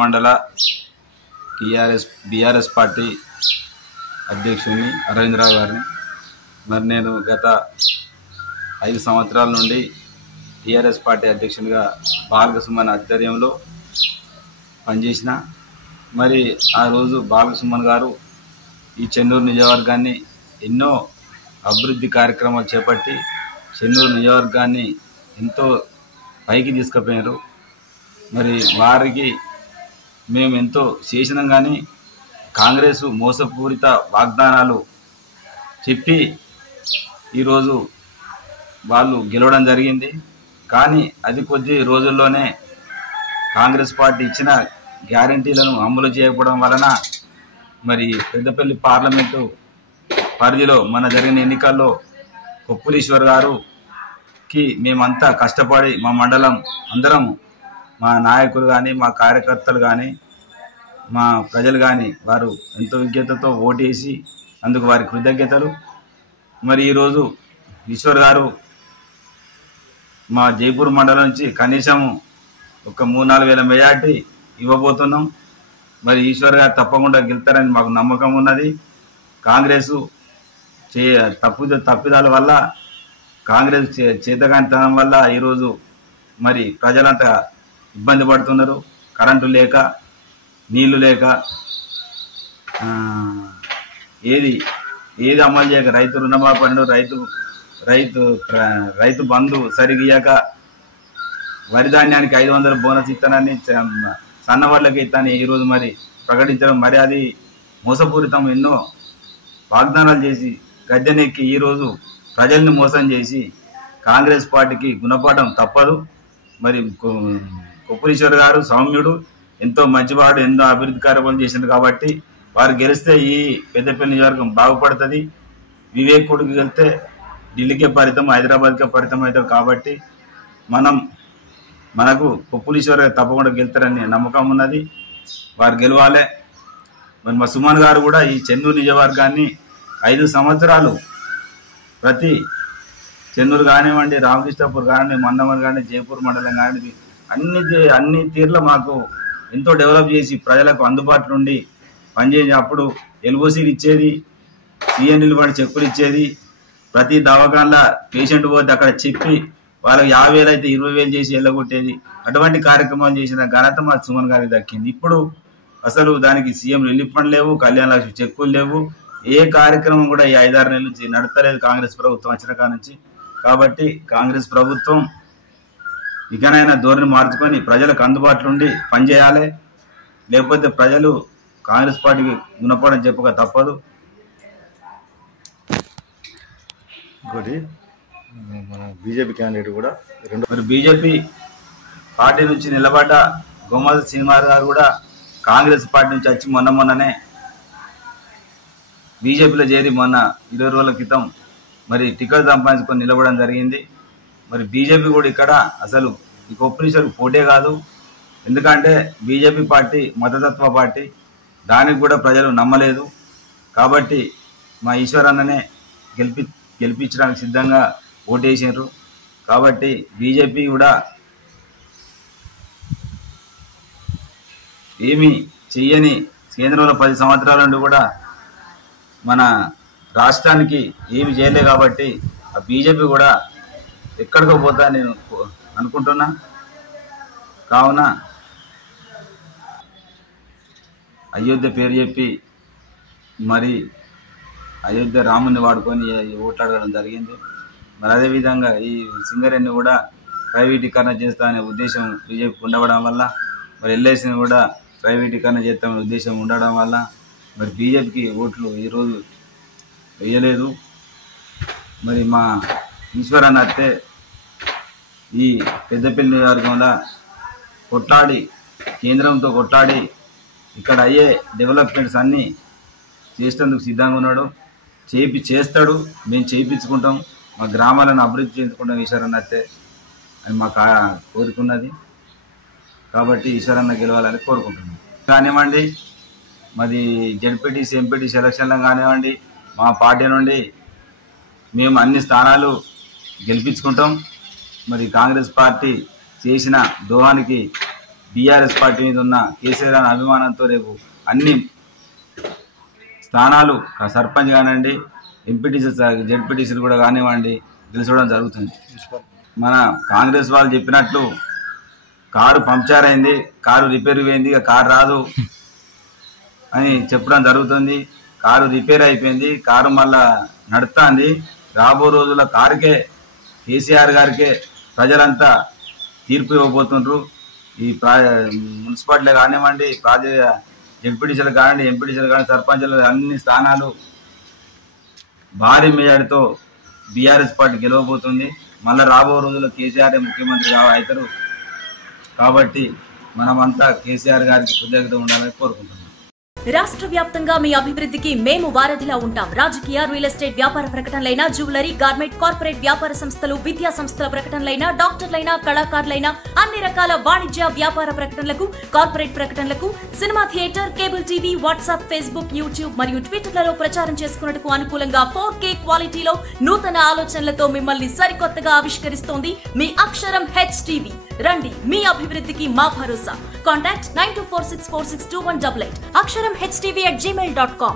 మండల BRS party అధ్యక్షుడిని అరవింద్రరావు గారిని. మరి నేను గత 5 సంవత్సరాల నుండి టీఆర్ఎస్ పార్టీ అధ్యక్షునిగా బాలకసుమన్ ఆధ్వర్యంలో పనిచేసిన. మరి ఆ రోజు బాలకసుమన్ గారు ఈ చెన్నూరు నియోజకవర్గాన్ని ఎన్నో అభివృద్ధి కార్యక్రమాలు చేపట్టి చెన్నూరు నియోజకవర్గాన్ని ఎంతో పైకి తీసుకుపోయారు. మరి వారికి మేము ఎంతో చేసినాం, కానీ కాంగ్రెస్ మోసపూరిత వాగ్దానాలు చెప్పి ఈరోజు వాళ్ళు గెలవడం జరిగింది. కానీ అది కొద్ది రోజుల్లోనే కాంగ్రెస్ పార్టీ ఇచ్చిన గ్యారంటీలను అమలు చేయకపోవడం వలన మరి పెద్దపల్లి పార్లమెంటు పరిధిలో మన జరిగిన ఎన్నికల్లో కొప్పులీశ్వర్ గారుకి మేమంతా కష్టపడి మా మండలం అందరం, మా నాయకులు కానీ, మా కార్యకర్తలు కానీ, మా ప్రజలు కానీ వారు ఎంతో విజ్ఞతతో ఓటేసి అందుకు వారి కృతజ్ఞతలు. మరి ఈరోజు ఈశ్వర్ గారు మా జైపూర్ మండలం నుంచి కనీసం ఒక 3-4 వేల మెజార్టీ ఇవ్వబోతున్నాం. మరి ఈశ్వర్ గారు తప్పకుండా గెలుతారని మాకు నమ్మకం ఉన్నది. కాంగ్రెసు తప్పిదాల వల్ల, కాంగ్రెస్ చేతగానితనం వల్ల ఈరోజు మరి ప్రజలంతా ఇబ్బంది పడుతున్నారు. కరెంటు లేక, నీళ్లు లేక, ఏది అమలు చేయక, రైతు రుణమాఫీ, రైతు బంధు సరిగియక, వరి ధాన్యానికి 500 బోనస్ ఇస్తానని, సన్నవాళ్ళకి ఇస్తానని ఈరోజు మరి ప్రకటించడం, మరి అది మోసపూరితం. ఎన్నో వాగ్దానాలు చేసి గద్దెనెక్కి ఈరోజు ప్రజల్ని మోసం చేసి కాంగ్రెస్ పార్టీకి గుణపాఠం తప్పదు. మరి కొప్పులీశ్వర్ గారు సౌమ్యుడు, ఎంతో మంచివాడు, ఎన్నో అభివృద్ధి కార్యక్రమాలు చేసింది కాబట్టి వారు గెలిస్తే ఈ పెద్దపల్లి నియోజకవర్గం బాగుపడుతుంది. వివేకుడికి గెలిస్తే ఢిల్లీకే పరితం, హైదరాబాద్కే పరితం అవుతారు. కాబట్టి మనకు కొప్పులీశ్వర్ గారు తప్పకుండా గెలుతారని నమ్మకం ఉన్నది. వారు గెలవాలి. మరి మా సుమన్ గారు కూడా ఈ చెన్నూరు నియోజకవర్గాన్ని 5 సంవత్సరాలు ప్రతి చెన్నూరు కానివ్వండి, రామకృష్ణాపూర్ కానివ్వండి, మండమర్ కానీ, జైపూర్ మండలం కానీ అన్ని తీర్ల మాకు ఎంతో డెవలప్ చేసి ప్రజలకు అందుబాటులో ఉండి పనిచేసి, అప్పుడు ఎల్ఓసీలు ఇచ్చేది, సిఎన్లు పడి చెక్కులు ఇచ్చేది, ప్రతి దవాఖానలో పేషెంట్ పోతే అక్కడ చెప్పి వాళ్ళకి 50,000 అయితే 20,000 చేసి వెళ్ళగొట్టేది. అటువంటి కార్యక్రమాలు చేసిన ఘనత మా సుమన్ గారికి దక్కింది. ఇప్పుడు అసలు దానికి సీఎం రిలీఫ్ ఫండ్ లేవు, కళ్యాణ లక్ష్మి చెక్కులు లేవు, ఏ కార్యక్రమం కూడా ఈ 5-6 నెలల నుంచి నడతలేదు కాంగ్రెస్ ప్రభుత్వం వచ్చిన కాడ నుంచి. కాబట్టి కాంగ్రెస్ ప్రభుత్వం ఇకనైనా ధోరణి మార్చుకొని ప్రజలకు అందుబాటులో ఉండి పనిచేయాలి. లేకపోతే ప్రజలు కాంగ్రెస్ పార్టీకి గుణపడని చెప్పక తప్పదు. ఇంకోటి మన బీజేపీ క్యాండిడేట్ కూడా మరి బీజేపీ పార్టీ నుంచి నిలబడ్డ గోమాల శ్రీనివాస్ గారు కూడా కాంగ్రెస్ పార్టీ నుంచి వచ్చి మొన్ననే బీజేపీలో చేరి మొన్న 20 రోజుల క్రితం మరి టికెట్ సంపాదించుకొని నిలబడడం జరిగింది. మరి బీజేపీ కూడా ఇక్కడ అసలు ఈ కొప్పులీశ్వర్ పోటే కాదు. ఎందుకంటే బీజేపీ పార్టీ మతతత్వ పార్టీ, దానికి కూడా ప్రజలు నమ్మలేదు. కాబట్టి మా ఈశ్వర్ అన్ననే గెలిపించడానికి సిద్ధంగా ఓటేసారు. కాబట్టి బీజేపీ కూడా ఏమి చెయ్యని కేంద్రంలో 10 సంవత్సరాల నుండి కూడా మన రాష్ట్రానికి ఏమి చేయలేదు. కాబట్టి ఆ బీజేపీ కూడా ఎక్కడికో పోతా నేను అనుకుంటున్నా. కావున అయోధ్య పేరు చెప్పి మరి అయోధ్య రాముని వాడుకొని ఓట్లాడడం జరిగింది. మరి అదేవిధంగా ఈ సింగరేణిని కూడా ప్రైవేటీకరణ చేస్తా అనే ఉద్దేశం బీజేపీకి ఉండడం వల్ల, మరి ఎల్ఐసిని కూడా ప్రైవేటీకరణ చేస్తామనే ఉద్దేశం ఉండడం వల్ల మరి బీజేపీకి ఓట్లు ఈరోజు వేయలేదు. మరి మా ఈశ్వర్ అన్న అత్తే ఈ పెద్దపల్లి నియోజకవర్గంలో కొట్లాడి, కేంద్రంతో కొట్లాడి ఇక్కడ అయ్యే డెవలప్మెంట్స్ అన్నీ చేసేందుకు సిద్ధంగా ఉన్నాడు. చేస్తాడు. మేము చేయించుకుంటాం, మా గ్రామాలను అభివృద్ధి చేసుకుంటాం ఈశ్వర్ అన్న అత్తే అని మా కోరుకున్నది. కాబట్టి ఈశ్వర్ అన్న గెలవాలని కోరుకుంటున్నాం. కానివ్వండి, మాది జెడ్పీటీసీ, ఎంపీటీసీ ఎలక్షన్లో కానివ్వండి, మా పార్టీ నుండి మేము అన్ని స్థానాలు గెలిపించుకుంటాం. మరి కాంగ్రెస్ పార్టీ చేసిన ద్రోహానికి బీఆర్ఎస్ పార్టీ మీద ఉన్న కేసీఆర్ అనే అభిమానంతో రేపు అన్ని స్థానాలు సర్పంచ్ కానివ్వండి, ఎంపీటీసీ, జెడ్పీటీసీలు కూడా కానివ్వండి గెలుచడం జరుగుతుంది. మన కాంగ్రెస్ వాళ్ళు చెప్పినట్లు కారు పంక్చర్ అయింది, కారు రిపేర్ పోయింది, ఇక కారు రాదు అని చెప్పడం జరుగుతుంది. కారు రిపేర్ అయిపోయింది, కారు మళ్ళా నడుస్తుంది. రాబో రోజుల కారుకే, కేసీఆర్ గారికే ప్రజలంతా తీర్పు ఇవ్వబోతుండ్రు. ఈ మున్సిపాలిటీలు కానివ్వండి, జెడ్పీటీసీలు కానివ్వండి, ఎంపీటీసీలు కానీ, సర్పంచులు అన్ని స్థానాలు భారీ మెజార్టీతో బీఆర్ఎస్ పార్టీ గెలవబోతుంది. మళ్ళీ రాబో రోజుల్లో కేసీఆర్ ముఖ్యమంత్రి అవుతారు. కాబట్టి మనమంతా కేసీఆర్ గారికి కృతజ్ఞత ఉండాలని కోరుకుంటున్నాం. రాష్ట్ర వ్యాప్తంగా మీ అభివృద్ధికి మేము వారధిలా ఉంటాం. రాజకీయ, రియల్ ఎస్టేట్ వ్యాపార ప్రకటనలైన, జ్యువెలరీ, గార్మెంట్, కార్పొరేట్ వ్యాపార సంస్థలు, విద్యా సంస్థల ప్రకటనలైన, డాక్టర్లైన, కళాకారులైన, అన్ని రకాల వాణిజ్య వ్యాపార ప్రకటనలకు, కార్పొరేట్ ప్రకటనలకు, cinema theatre, cable TV, WhatsApp, Facebook, YouTube మరియు ట్విట్టర్లలో ప్రచారం చేసుకున్నట్టుకు అనుకూలంగా 4K క్వాలిటీలో నూతన ఆలోచనలతో మిమ్మల్ని సరికొత్తగా ఆవిష్కరిస్తోంది మీ అక్షరం HTV. రండి, మీ అభివృద్ధికి మా భరోసా. కాంటాక్ట్ 9246462188 అక్షరం HTV@gmail.com.